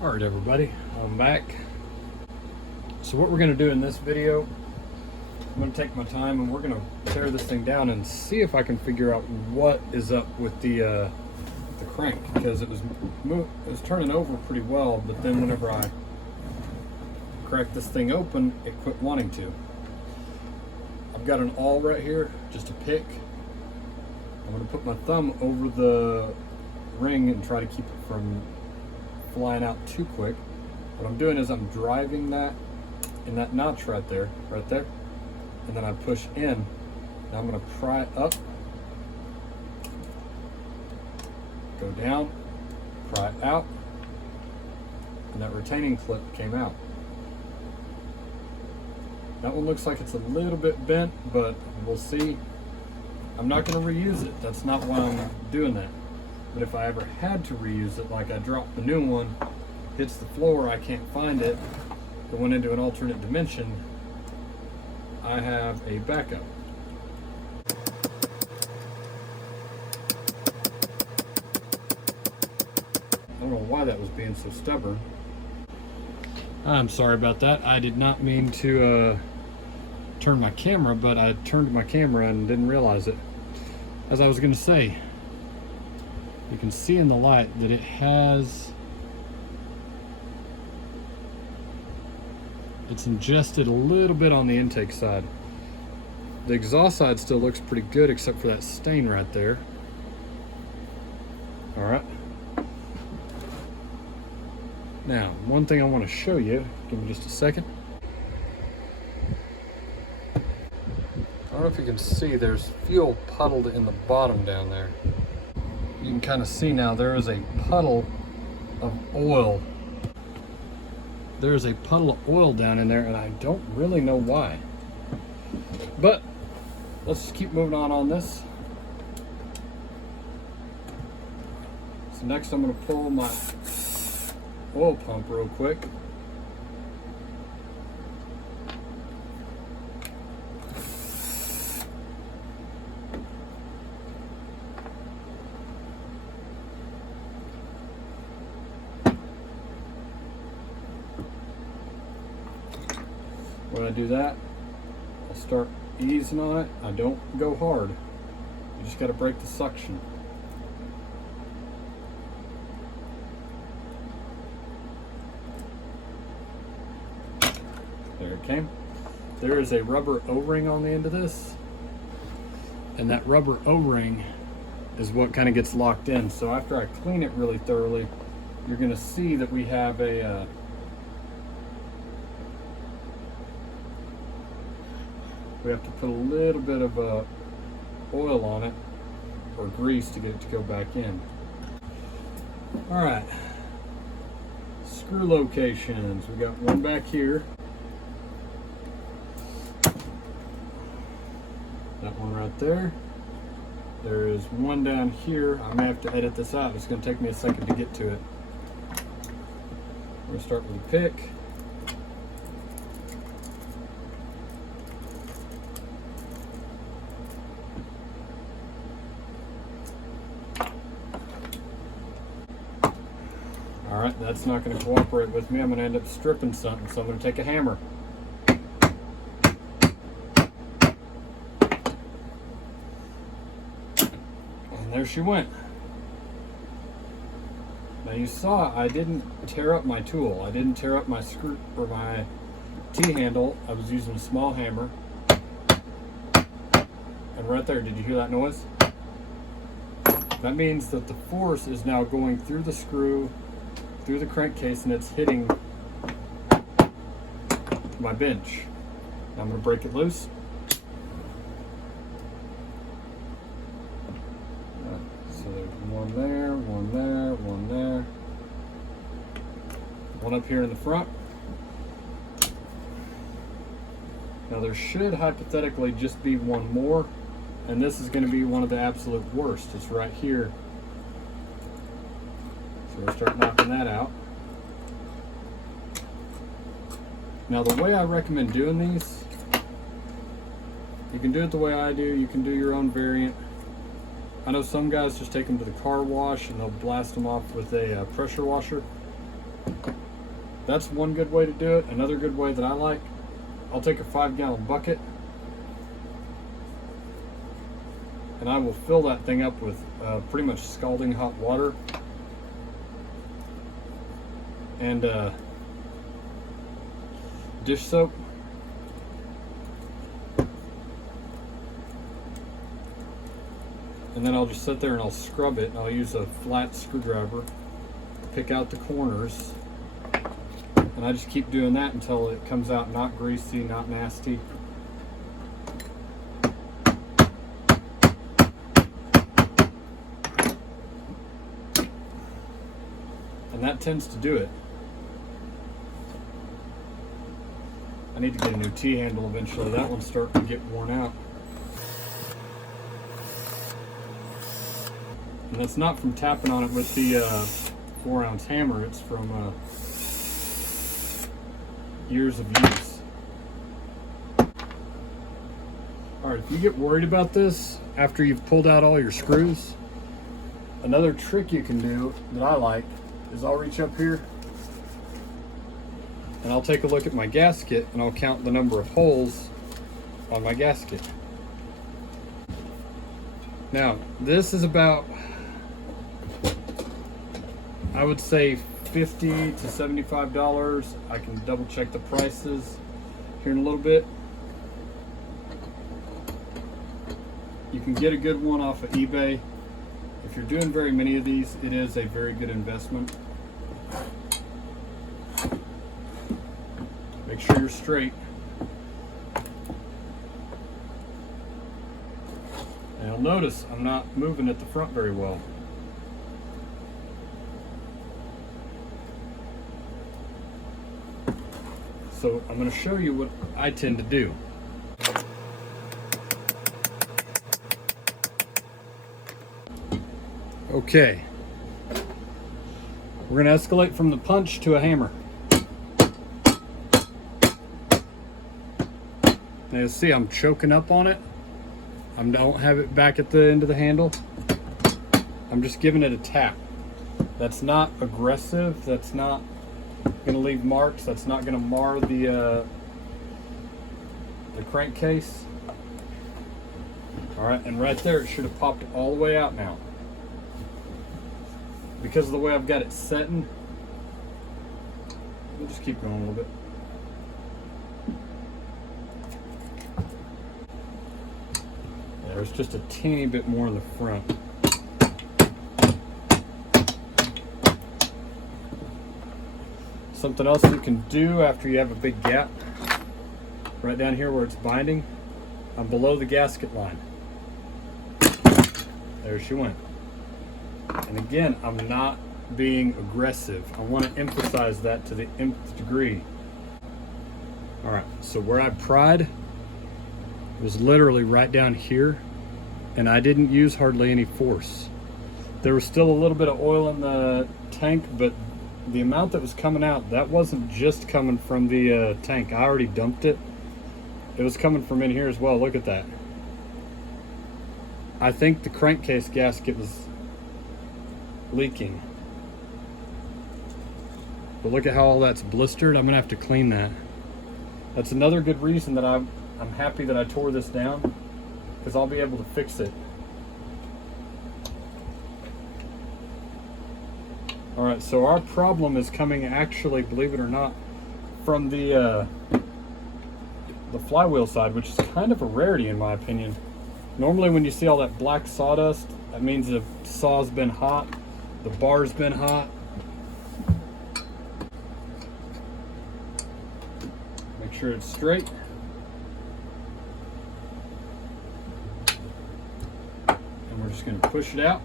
All right, everybody, I'm back. So what we're going to do in this video, I'm going to take my time and we're going to tear this thing down and see if I can figure out what is up with the crank, because it was turning over pretty well, but then whenever I cracked this thing open, it quit wanting to. I've got an awl right here, just a pick. I'm going to put my thumb over the ring and try to keep it from flying out too quick. What I'm doing is I'm driving that in that notch right there, and then I push in. Now I'm going to pry up, go down, pry out, and that retaining clip came out. That one looks like it's a little bit bent, but we'll see. I'm not going to reuse it. That's not why I'm doing that. But if I ever had to reuse it, like I dropped the new one, hits the floor, I can't find it, it went into an alternate dimension, I have a backup. I don't know why that was being so stubborn. I'm sorry about that. I did not mean to turn my camera, but I turned my camera and didn't realize it. As I was going to say, you can see in the light that it has, it's ingested a little bit on the intake side. The exhaust side still looks pretty good except for that stain right there. All right. Now, one thing I want to show you, give me just a second. I don't know if you can see, there's fuel puddled in the bottom down there. You can kind of see now there is a puddle of oil. There is a puddle of oil down in there, and I don't really know why. But let's just keep moving on this. So next I'm going to pull my oil pump real quick. When I do that, I'll start easing on it. I don't go hard. You just got to break the suction. There it came. There is a rubber O-ring on the end of this, and that rubber O-ring is what kind of gets locked in. So after I clean it really thoroughly, you're going to see that we have a we have to put a little bit of oil on it, or grease, to get it to go back in. All right, screw locations. We got one back here. That one right there. There is one down here. I may have to edit this out. It's going to take me a second to get to it. We're going to start with a pick. All right, that's not going to cooperate with me. I'm going to end up stripping something, so I'm going to take a hammer. And there she went. Now you saw I didn't tear up my tool. I didn't tear up my screw or my T-handle. I was using a small hammer. And right there, did you hear that noise? That means that the force is now going through the screw, through the crankcase, and it's hitting my bench. Now I'm going to break it loose. So there's one there, one there, one there. One up here in the front. Now there should hypothetically just be one more, and this is going to be one of the absolute worst. It's right here. So we'll start knocking that out. Now the way I recommend doing these, you can do it the way I do, you can do your own variant. I know some guys just take them to the car wash and they'll blast them off with a pressure washer. That's one good way to do it. Another good way that I like, I'll take a 5-gallon bucket and I will fill that thing up with pretty much scalding hot water and dish soap. And then I'll just sit there and I'll scrub it. I'll use a flat screwdriver, pick out the corners, and I just keep doing that until it comes out not greasy, not nasty. And that tends to do it. I need to get a new T-handle eventually. That one's starting to get worn out. And that's not from tapping on it with the 4-ounce hammer. It's from years of use. Alright, if you get worried about this after you've pulled out all your screws, another trick you can do that I like is I'll reach up here and I'll take a look at my gasket and I'll count the number of holes on my gasket. Now, this is about, I would say $50 to $75. I can double check the prices here in a little bit. You can get a good one off of eBay. If you're doing very many of these, it is a very good investment. Make sure you're straight. And you'll notice I'm not moving at the front very well. So I'm going to show you what I tend to do. Okay, we're going to escalate from the punch to a hammer. Now you'll see I'm choking up on it. I don't have it back at the end of the handle. I'm just giving it a tap. That's not aggressive. That's not going to leave marks. That's not going to mar the crankcase. All right, and right there, it should have popped all the way out now. Because of the way I've got it setting, we'll just keep going a little bit. There's just a teeny bit more in the front. Something else you can do after you have a big gap, right down here where it's binding, I'm below the gasket line. There she went. And again, I'm not being aggressive. I want to emphasize that to the nth degree. All right, so where I pried was literally right down here, and I didn't use hardly any force. There was still a little bit of oil in the tank, but the amount that was coming out, that wasn't just coming from the tank. I already dumped it. It was coming from in here as well. Look at that. I think the crankcase gasket was leaking. But look at how all that's blistered. I'm gonna have to clean that. That's another good reason that I'm happy that I tore this down, because I'll be able to fix it. All right, so our problem is coming, actually, believe it or not, from the flywheel side, which is kind of a rarity in my opinion. Normally when you see all that black sawdust, that means the saw's been hot, the bar's been hot. Make sure it's straight. And we're just going to push it out.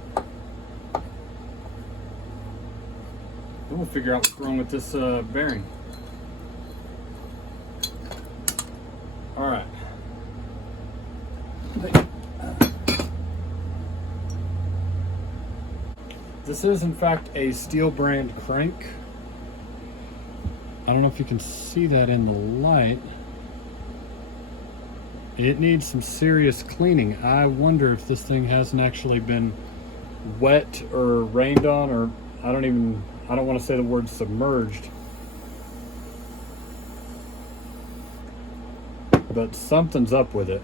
Then we'll figure out what's wrong with this bearing. All right. This is in fact a STIHL brand crank. I don't know if you can see that in the light. It needs some serious cleaning. I wonder if this thing hasn't actually been wet or rained on, or I don't even I don't want to say the word submerged, but something's up with it.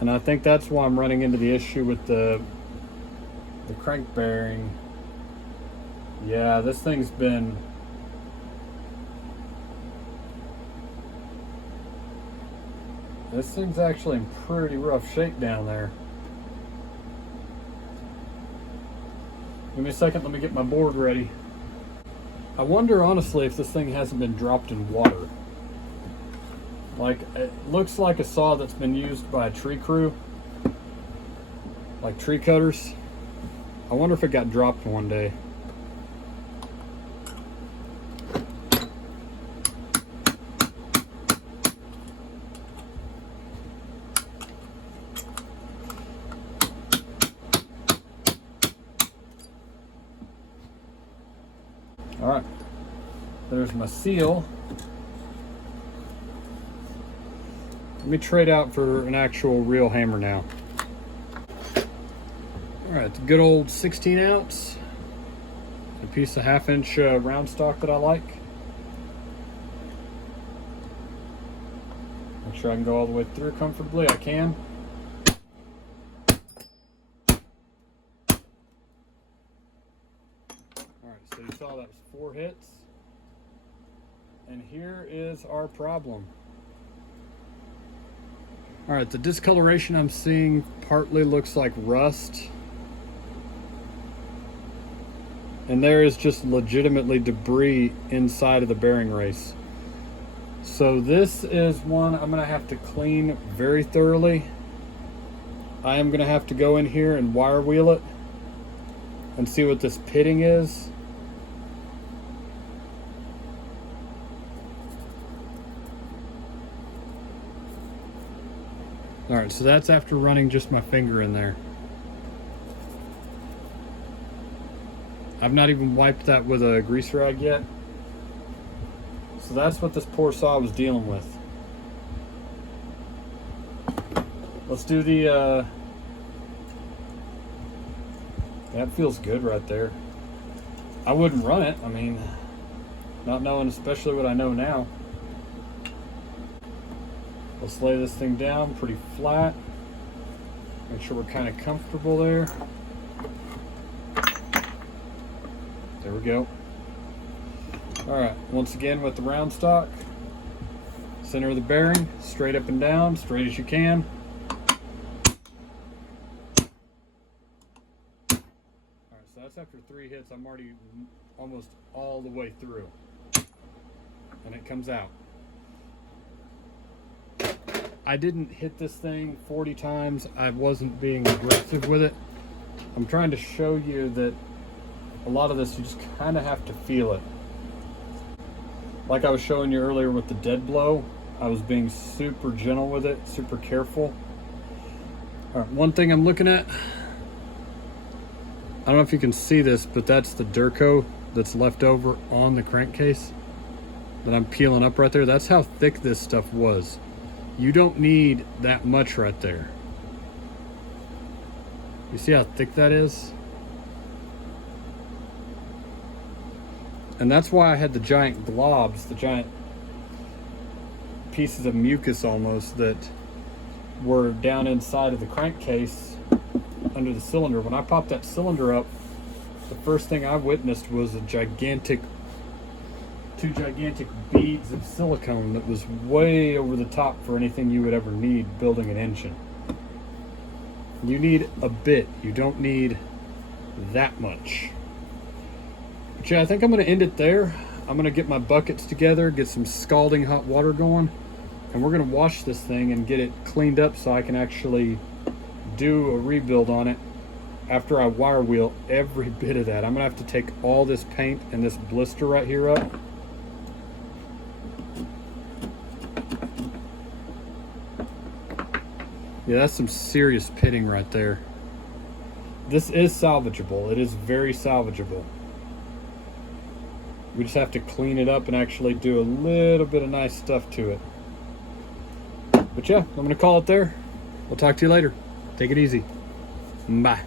And I think that's why I'm running into the issue with the crank bearing. Yeah, this thing's actually in pretty rough shape down there. Give me a second, let me get my board ready. I wonder honestly if this thing hasn't been dropped in water. Like, it looks like a saw that's been used by a tree crew, like tree cutters. I wonder if it got dropped one day. All right, there's my seal. Let me trade out for an actual real hammer now. All right, the good old 16 ounce, a piece of 1/2 inch round stock that I like. Make sure I can go all the way through comfortably. I can. All right, so you saw that was 4 hits. And here is our problem. All right, the discoloration I'm seeing partly looks like rust. And there is just legitimately debris inside of the bearing race. So this is one I'm gonna have to clean very thoroughly. I am gonna have to go in here and wire wheel it and see what this pitting is. All right, so that's after running just my finger in there. I've not even wiped that with a grease rag yet. So that's what this poor saw was dealing with. Let's do the, that feels good right there. I wouldn't run it, I mean, not knowing especially what I know now. Let's lay this thing down pretty flat. Make sure we're kind of comfortable there. There we go. All right, once again with the round stock, center of the bearing, straight up and down, straight as you can. All right, so that's after 3 hits. I'm already almost all the way through. And it comes out. I didn't hit this thing 40 times. I wasn't being aggressive with it. I'm trying to show you that a lot of this, you just kind of have to feel it. Like I was showing you earlier with the dead blow, I was being super gentle with it, super careful. All right, one thing I'm looking at, I don't know if you can see this, but that's the Durco that's left over on the crankcase that I'm peeling up right there. That's how thick this stuff was. You don't need that much right there. You see how thick that is? And that's why I had the giant globs, the giant pieces of mucus almost that were down inside of the crankcase under the cylinder. When I popped that cylinder up, the first thing I witnessed was a two gigantic beads of silicone that was way over the top for anything you would ever need building an engine. You need a bit, you don't need that much. But yeah, I think I'm gonna end it there. I'm gonna get my buckets together, get some scalding hot water going, and we're gonna wash this thing and get it cleaned up so I can actually do a rebuild on it after I wire wheel every bit of that. I'm gonna have to take all this paint and this blister right here up. Yeah, that's some serious pitting right there. This is salvageable. It is very salvageable. We just have to clean it up and actually do a little bit of nice stuff to it. But yeah, I'm gonna call it there. We'll talk to you later. Take it easy. Bye.